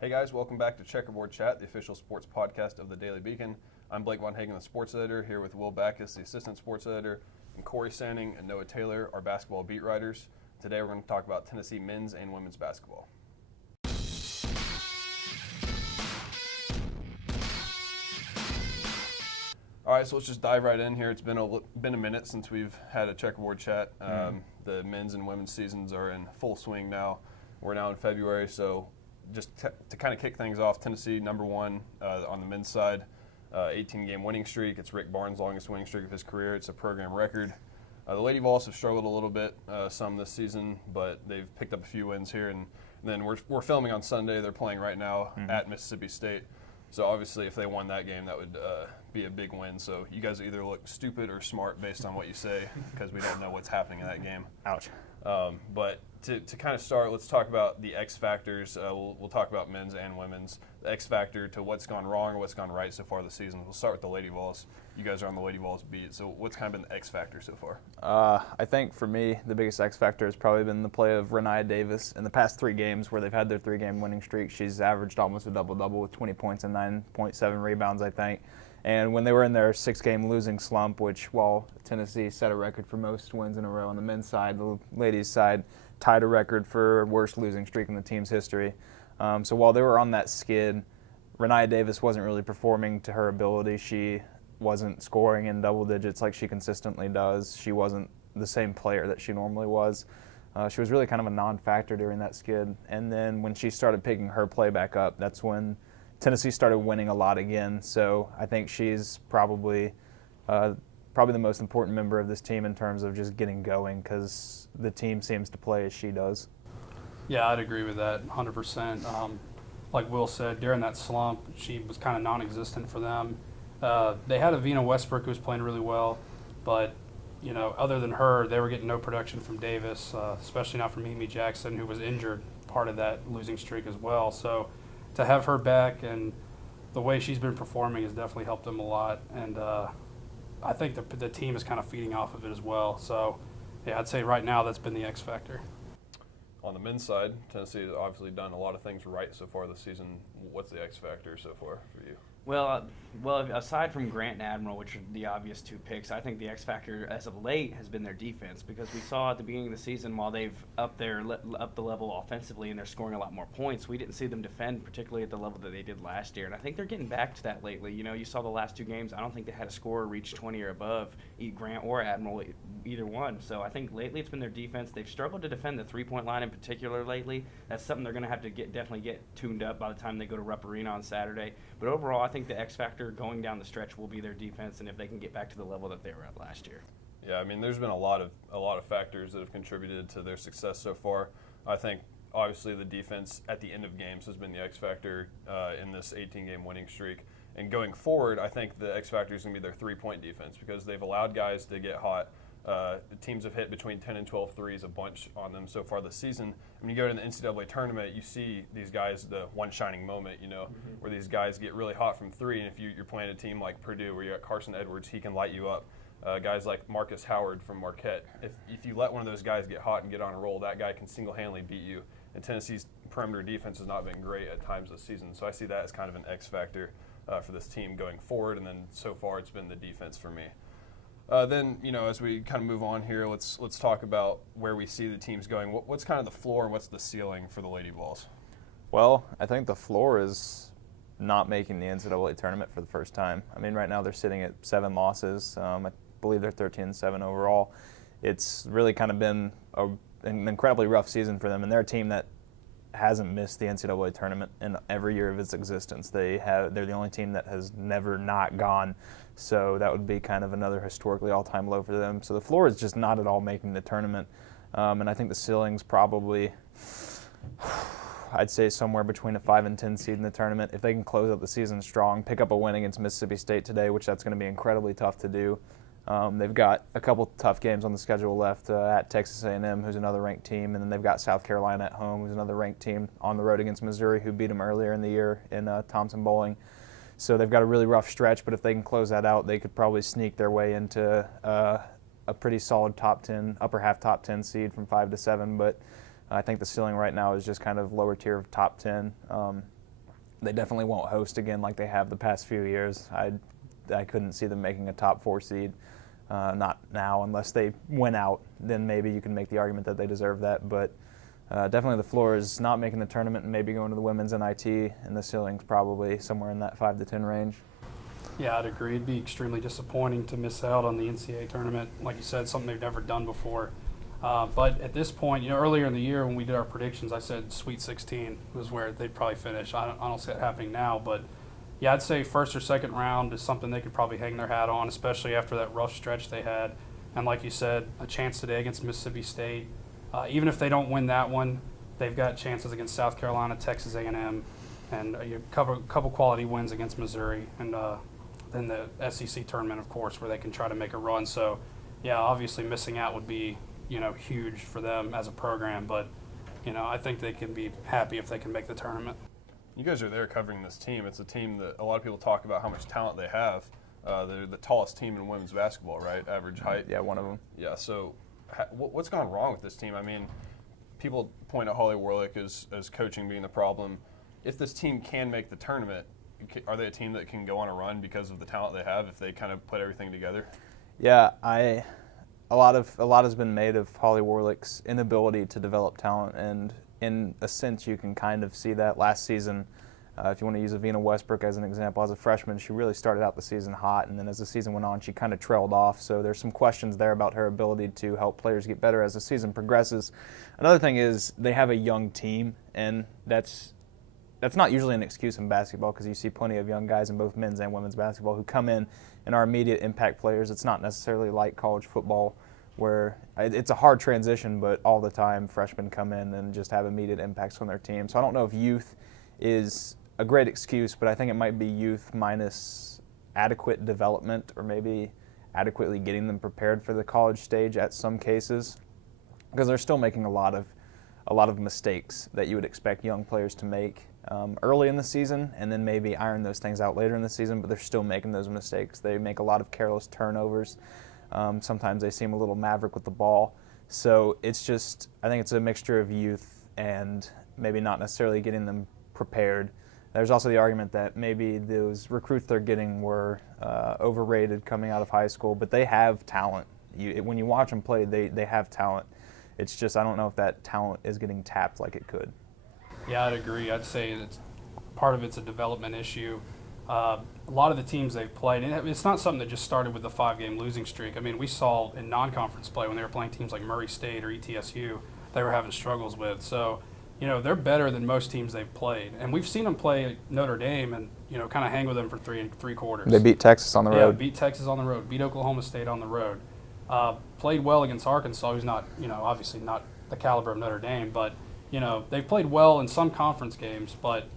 Hey guys, welcome back to Checkerboard Chat, the official sports podcast of the Daily Beacon. I'm Blake Von Hagen, the sports editor, here with Will Backus, the assistant sports editor, and Corey Sanning and Noah Taylor, our basketball beat writers. Today we're going to talk about Tennessee men's and women's basketball. All right, so let's just dive right in here. It's been a minute since we've had a Checkerboard Chat. The men's and women's seasons are in full swing now. We're now in February, so just to kind of kick things off, Tennessee number one on the men's side, 18-game winning streak. It's Rick Barnes' longest winning streak of his career. It's a program record. The Lady Vols have struggled a little bit some this season, but they've picked up a few wins here. And then we're filming on Sunday. They're playing right now at Mississippi State. So obviously, if they won that game, that would be a big win. So you guys either look stupid or smart based on what you say, because we don't know what's happening in that game. Ouch. But to kind of start, let's talk about the X factors. We'll talk about men's and women's. The X factor to what's gone wrong or what's gone right so far this season. We'll start with the Lady Vols. You guys are on the Lady Vols beat. So what's kind of been the X factor so far? I think for me, the biggest X factor has probably been the play of Rennia Davis. In the past 3 games where they've had their 3-game winning streak, she's averaged almost a double-double with 20 points and 9.7 rebounds, I think. And when they were in their 6-game losing slump, which while Tennessee set a record for most wins in a row on the men's side, the ladies' side tied a record for worst losing streak in the team's history. So while they were on that skid, Rennia Davis wasn't really performing to her ability. She wasn't scoring in double digits like she consistently does. She wasn't the same player that she normally was. She was really kind of a non-factor during that skid. And then when she started picking her play back up, that's when Tennessee started winning a lot again. So I think she's probably the most important member of this team in terms of just getting going, because the team seems to play as she does. Yeah, I'd agree with that 100%. Like Will said, during that slump, she was kind of non-existent for them. They had Avina Westbrook who was playing really well, but other than her, they were getting no production from Davis, especially not from Mimi Jackson, who was injured part of that losing streak as well. So to have her back and the way she's been performing has definitely helped them a lot, and I think the team is kind of feeding off of it as well. So yeah, I'd say right now that's been the X factor. On the men's side, Tennessee has obviously done a lot of things right so far this season. What's the X factor so far for you? Well, aside from Grant and Admiral, which are the obvious 2 picks, I think the X factor as of late has been their defense, because we saw at the beginning of the season, while they've upped the level offensively and they're scoring a lot more points, we didn't see them defend particularly at the level that they did last year. And I think they're getting back to that lately. You saw the last 2 games. I don't think they had a scorer reach 20 or above, Grant or Admiral, either one. So I think lately it's been their defense. They've struggled to defend the 3-point line in particular lately. That's something they're going to have to definitely get tuned up by the time they go to Rupp Arena on Saturday. But overall, I think the X factor going down the stretch will be their defense, and if they can get back to the level that they were at last year. Yeah, I mean, there's been a lot of factors that have contributed to their success so far. I think obviously the defense at the end of games has been the X factor in this 18-game winning streak. And going forward, I think the X factor is going to be their 3-point defense, because they've allowed guys to get hot. The teams have hit between 10 and 12 threes, a bunch on them so far this season. When you go to the NCAA tournament, you see these guys, the one shining moment, where these guys get really hot from 3. And if you're playing a team like Purdue, where you got Carson Edwards, he can light you up. Guys like Marcus Howard from Marquette, if you let one of those guys get hot and get on a roll, that guy can single-handedly beat you. And Tennessee's perimeter defense has not been great at times this season. So I see that as kind of an X factor for this team going forward. And then so far it's been the defense for me. Then, as we kind of move on here, let's talk about where we see the teams going. What's kind of the floor and what's the ceiling for the Lady Vols? Well, I think the floor is not making the NCAA tournament for the first time. I mean, right now they're sitting at 7 losses. I believe they're 13-7 overall. It's really kind of been an incredibly rough season for them, and they're a team that hasn't missed the NCAA tournament in every year of its existence. They're the only team that has never not gone. So that would be kind of another historically all-time low for them. So the floor is just not at all making the tournament. And I think the ceiling's probably, I'd say, somewhere between a 5 and 10 seed in the tournament. If they can close out the season strong, pick up a win against Mississippi State today, which that's going to be incredibly tough to do. They've got a couple tough games on the schedule left at Texas A&M, who's another ranked team, and then they've got South Carolina at home, who's another ranked team, on the road against Missouri, who beat them earlier in the year in Thompson Bowling. So they've got a really rough stretch, but if they can close that out, they could probably sneak their way into a pretty solid top 10, upper half top 10 seed from 5 to 7. But I think the ceiling right now is just kind of lower tier of top 10. they definitely won't host again like they have the past few years. I couldn't see them making a top 4 seed. Not now, unless they win out. Then maybe you can make the argument that they deserve that. But definitely the floor is not making the tournament and maybe going to the women's NIT, and the ceiling's probably somewhere in that 5 to 10 range. Yeah, I'd agree. It'd be extremely disappointing to miss out on the NCAA tournament. Like you said, something they've never done before. But at this point, earlier in the year when we did our predictions, I said Sweet 16 was where they'd probably finish. I don't see it happening now, but yeah, I'd say first or second round is something they could probably hang their hat on, especially after that rough stretch they had. And like you said, a chance today against Mississippi State. Even if they don't win that one, they've got chances against South Carolina, Texas A&M, and a couple quality wins against Missouri, and then the SEC tournament, of course, where they can try to make a run. So, yeah, obviously missing out would be huge for them as a program, but I think they can be happy if they can make the tournament. You guys are there covering this team. It's a team that a lot of people talk about how much talent they have. They're the tallest team in women's basketball, right? Average height. Yeah, one of them. Yeah, so what's gone wrong with this team? I mean, people point at Holly Warlick as coaching being the problem. If this team can make the tournament, are they a team that can go on a run because of the talent they have if they kind of put everything together? Yeah, a lot has been made of Holly Warlick's inability to develop talent, and in a sense you can kind of see that last season. If you want to use Avina Westbrook as an example, as a freshman, she really started out the season hot, and then as the season went on, she kind of trailed off. So there's some questions there about her ability to help players get better as the season progresses. Another thing is they have a young team, and that's not usually an excuse in basketball, because you see plenty of young guys in both men's and women's basketball who come in and are immediate impact players. It's not necessarily like college football, where it's a hard transition, but all the time freshmen come in and just have immediate impacts on their team. So I don't know if youth is a great excuse, but I think it might be youth minus adequate development, or maybe adequately getting them prepared for the college stage at some cases, because they're still making a lot of mistakes that you would expect young players to make early in the season, and then maybe iron those things out later in the season, but they're still making those mistakes. They make a lot of careless turnovers. Sometimes they seem a little maverick with the ball. So it's just, I think it's a mixture of youth and maybe not necessarily getting them prepared. There's also the argument that maybe those recruits they're getting were overrated coming out of high school, but they have talent. When you watch them play, they have talent. It's just, I don't know if that talent is getting tapped like it could. Yeah, I'd agree. I'd say part of it's a development issue. A lot of the teams they've played, and it's not something that just started with the 5-game losing streak. I mean, we saw in non-conference play when they were playing teams like Murray State or ETSU, they were having struggles with. So, they're better than most teams they've played. And we've seen them play Notre Dame and, kind of hang with them for three quarters. They beat Texas on the road. Yeah, beat Texas on the road, beat Oklahoma State on the road. Played well against Arkansas, who's not, obviously not the caliber of Notre Dame, but, they've played well in some conference games, but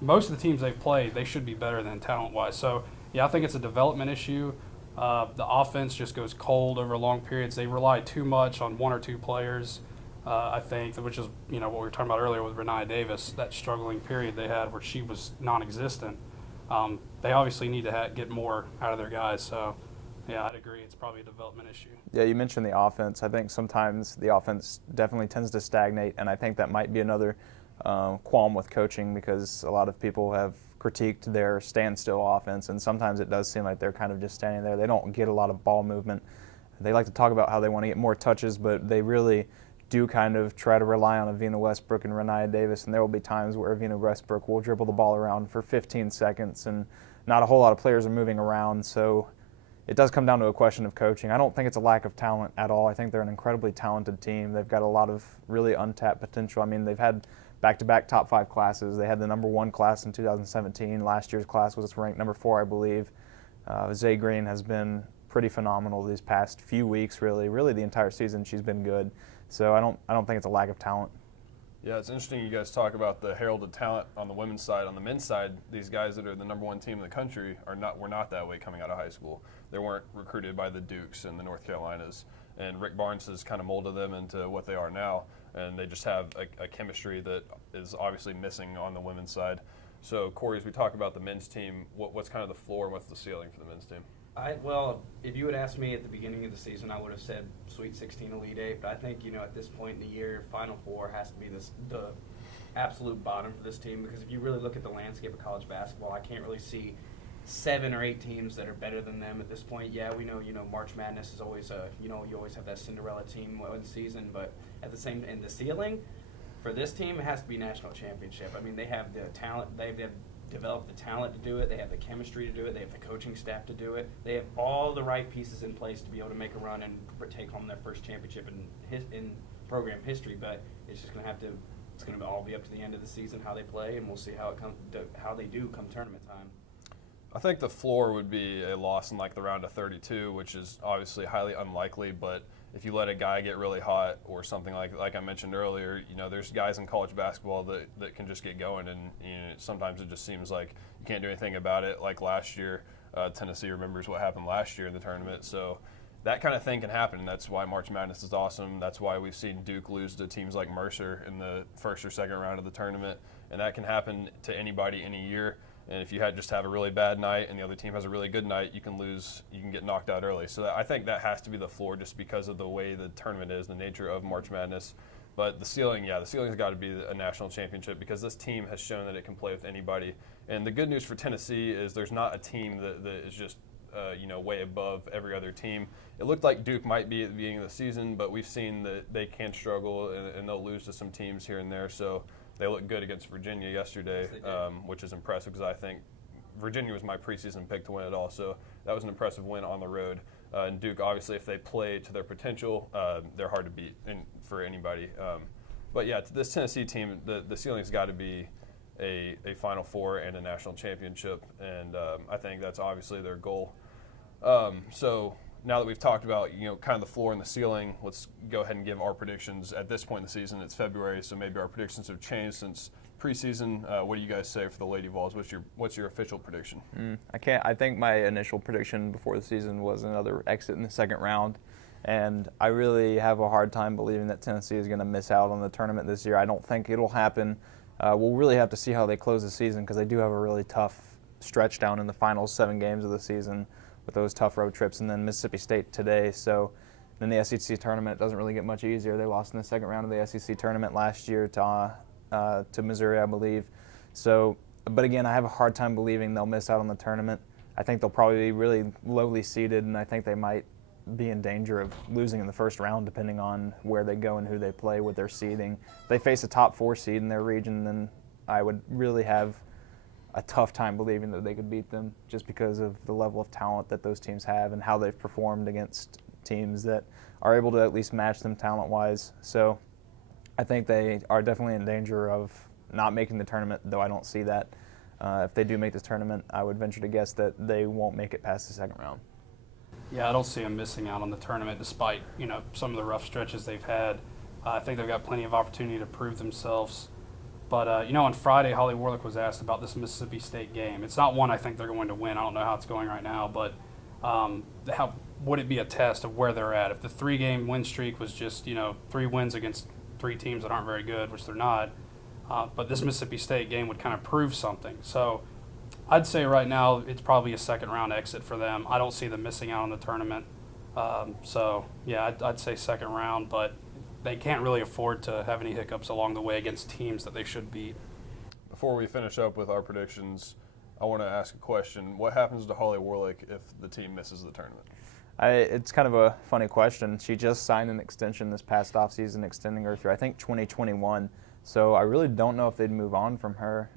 most of the teams they've played, they should be better than talent-wise. So, yeah, I think it's a development issue. The offense just goes cold over long periods. They rely too much on one or two players, I think, which is, what we were talking about earlier with Rennia Davis, that struggling period they had where she was non-existent. They obviously need to get more out of their guys. So, yeah, I'd agree. It's probably a development issue. Yeah, you mentioned the offense. I think sometimes the offense definitely tends to stagnate, and I think that might be another qualm with coaching, because a lot of people have critiqued their standstill offense, and sometimes it does seem like they're kind of just standing there. They don't get a lot of ball movement. They like to talk about how they want to get more touches, but they really do kind of try to rely on Avina Westbrook and Rennia Davis, and there will be times where Avina Westbrook will dribble the ball around for 15 seconds, and not a whole lot of players are moving around, so it does come down to a question of coaching. I don't think it's a lack of talent at all. I think they're an incredibly talented team. They've got a lot of really untapped potential. I mean, they've had back-to-back top 5 classes. They had the number 1 class in 2017. Last year's class was ranked number 4, I believe. Zay Green has been pretty phenomenal these past few weeks, really the entire season she's been good. So I don't think it's a lack of talent. Yeah, it's interesting you guys talk about the heralded talent on the women's side. On the men's side, these guys that are the number 1 team in the country were not that way coming out of high school. They weren't recruited by the Dukes and the North Carolinas. And Rick Barnes has kind of molded them into what they are now. And they just have a chemistry that is obviously missing on the women's side. So, Corey, as we talk about the men's team, what's kind of the floor and what's the ceiling for the men's team? Well, if you had asked me at the beginning of the season, I would have said Sweet 16, Elite 8. But I think, at this point in the year, Final Four has to be the absolute bottom for this team, because if you really look at the landscape of college basketball, I can't really see 7 or 8 teams that are better than them at this point. Yeah, we know, March Madness is always you always have that Cinderella team one season, but at the same, in the ceiling, for this team, it has to be national championship. I mean, they have the talent, they've developed the talent to do it, they have the chemistry to do it, they have the coaching staff to do it, they have all the right pieces in place to be able to make a run and take home their first championship in program history, but it's just going to all be up to the end of the season how they play, and we'll see how they do come tournament time. I think the floor would be a loss in like the round of 32, which is obviously highly unlikely, but if you let a guy get really hot or something like I mentioned earlier, there's guys in college basketball that can just get going, and sometimes it just seems like you can't do anything about it. Like last year, Tennessee remembers what happened last year in the tournament, so that kind of thing can happen. That's why March Madness is awesome. That's why we've seen Duke lose to teams like Mercer in the first or second round of the tournament, and that can happen to anybody any year. And if you just have a really bad night and the other team has a really good night, you can lose, you can get knocked out early. So I think that has to be the floor just because of the way the tournament is, the nature of March Madness. But the ceiling's got to be a national championship, because this team has shown that it can play with anybody. And the good news for Tennessee is there's not a team that is just way above every other team. It looked like Duke might be at the beginning of the season, but we've seen that they can struggle and they'll lose to some teams here and there. So they looked good against Virginia yesterday, which is impressive, because I think Virginia was my preseason pick to win it all. So that was an impressive win on the road. And Duke, obviously, if they play to their potential, they're hard to beat for anybody. But yeah, this Tennessee team, the ceiling's got to be a Final Four and a national championship, and I think that's obviously their goal. So now that we've talked about kind of the floor and the ceiling, let's go ahead and give our predictions. At this point in the season, it's February, so maybe our predictions have changed since preseason. What do you guys say for the Lady Vols? What's your official prediction? I think my initial prediction before the season was another exit in the second round, and I really have a hard time believing that Tennessee is going to miss out on the tournament this year. I don't think it'll happen. We'll really have to see how they close the season, because they do have a really tough stretch down in the final 7 games of the season with those tough road trips, and then Mississippi State today. So then the SEC tournament, it doesn't really get much easier. They lost in the second round of the SEC tournament last year to Missouri, I believe. So, but again, I have a hard time believing they'll miss out on the tournament. I think they'll probably be really lowly seeded, and I think they might be in danger of losing in the first round depending on where they go and who they play with their seeding. If they face a top 4 seed in their region, then I would really have a tough time believing that they could beat them, just because of the level of talent that those teams have and how they've performed against teams that are able to at least match them talent-wise. So I think they are definitely in danger of not making the tournament, though I don't see that. If they do make this tournament, I would venture to guess that they won't make it past the second round. Yeah, I don't see them missing out on the tournament despite, some of the rough stretches they've had. I think they've got plenty of opportunity to prove theyemselves. But, on Friday, Holly Warlick was asked about this Mississippi State game. It's not one I think they're going to win. I don't know how it's going right now, but how would it be a test of where they're at? If the 3-game win streak was just, 3 wins against 3 teams that aren't very good, which they're not, but this Mississippi State game would kind of prove something. So I'd say right now it's probably a second-round exit for them. I don't see them missing out on the tournament. I'd say second round, but they can't really afford to have any hiccups along the way against teams that they should beat. Before we finish up with our predictions, I want to ask a question. What happens to Holly Warlick if the team misses the tournament? It's kind of a funny question. She just signed an extension this past offseason, extending her through, I think, 2021. So I really don't know if they'd move on from her.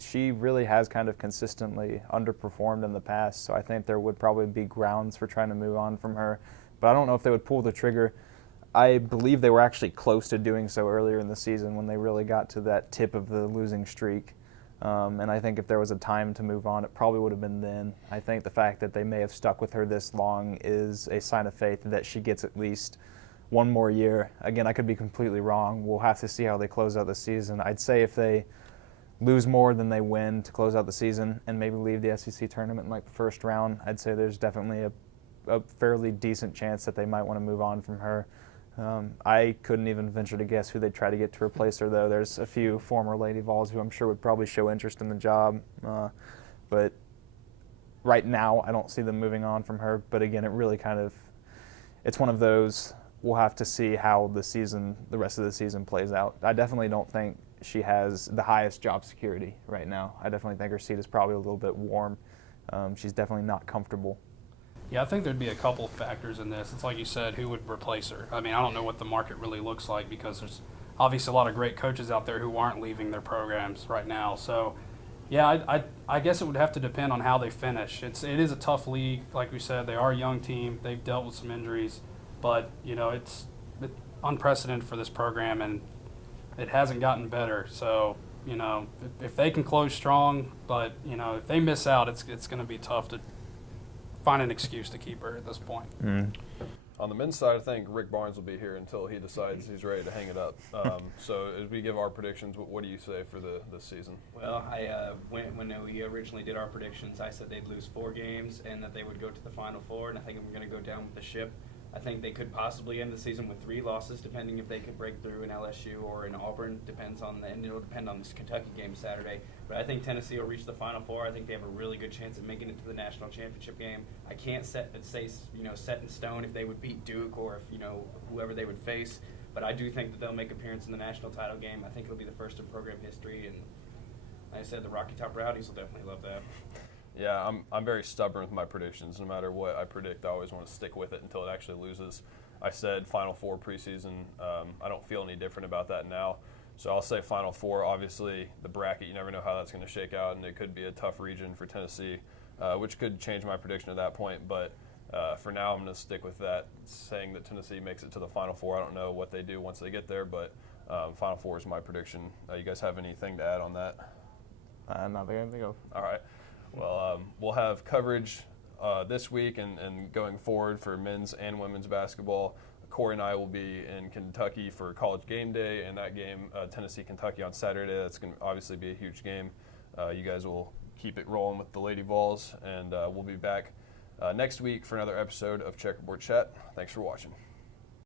She really has kind of consistently underperformed in the past, so I think there would probably be grounds for trying to move on from her. But I don't know if they would pull the trigger. I believe they were actually close to doing so earlier in the season when they really got to that tip of the losing streak. And I think if there was a time to move on, it probably would have been then. I think the fact that they may have stuck with her this long is a sign of faith that she gets at least one more year. Again, I could be completely wrong. We'll have to see how they close out the season. I'd say if they lose more than they win to close out the season and maybe leave the SEC tournament in like the first round, I'd say there's definitely a fairly decent chance that they might want to move on from her. I couldn't even venture to guess who they'd try to get to replace her, though. There's a few former Lady Vols who I'm sure would probably show interest in the job. But right now, I don't see them moving on from her. But again, it's one of those, we'll have to see how the rest of the season plays out. I definitely don't think she has the highest job security right now. I definitely think her seat is probably a little bit warm. She's definitely not comfortable. Yeah, I think there'd be a couple factors in this. It's like you said, who would replace her? I mean, I don't know what the market really looks like because there's obviously a lot of great coaches out there who aren't leaving their programs right now. So, yeah, I guess it would have to depend on how they finish. It is a tough league. Like we said, they are a young team. They've dealt with some injuries. But, it's unprecedented for this program, and it hasn't gotten better. So, if they can close strong, but, if they miss out, it's going to be tough to find an excuse to keep her at this point. On the men's side, I think Rick Barnes will be here until he decides he's ready to hang it up. So as we give our predictions, what do you say for this season? Well, when we originally did our predictions, I said they'd lose 4 games and that they would go to the Final Four, and I think I'm going to go down with the ship. I think they could possibly end the season with 3 losses, depending if they could break through in LSU or in Auburn. And it'll depend on this Kentucky game Saturday. But I think Tennessee will reach the Final Four. I think they have a really good chance of making it to the national championship game. I can't say set in stone if they would beat Duke or if whoever they would face. But I do think that they'll make appearance in the national title game. I think it'll be the first in program history. And like I said, the Rocky Top Rowdies will definitely love that. Yeah, I'm very stubborn with my predictions. No matter what I predict, I always want to stick with it until it actually loses. I said Final Four preseason. I don't feel any different about that now. So I'll say Final Four. Obviously, the bracket, you never know how that's going to shake out, and it could be a tough region for Tennessee, which could change my prediction at that point. But for now, I'm going to stick with that, saying that Tennessee makes it to the Final Four. I don't know what they do once they get there, but Final Four is my prediction. You guys have anything to add on that? Nothing I think of. All right. Well, we'll have coverage this week and going forward for men's and women's basketball. Corey and I will be in Kentucky for College Game Day, and that game, Tennessee-Kentucky on Saturday. That's going to obviously be a huge game. You guys will keep it rolling with the Lady Vols, and we'll be back next week for another episode of Checkerboard Chat. Thanks for watching.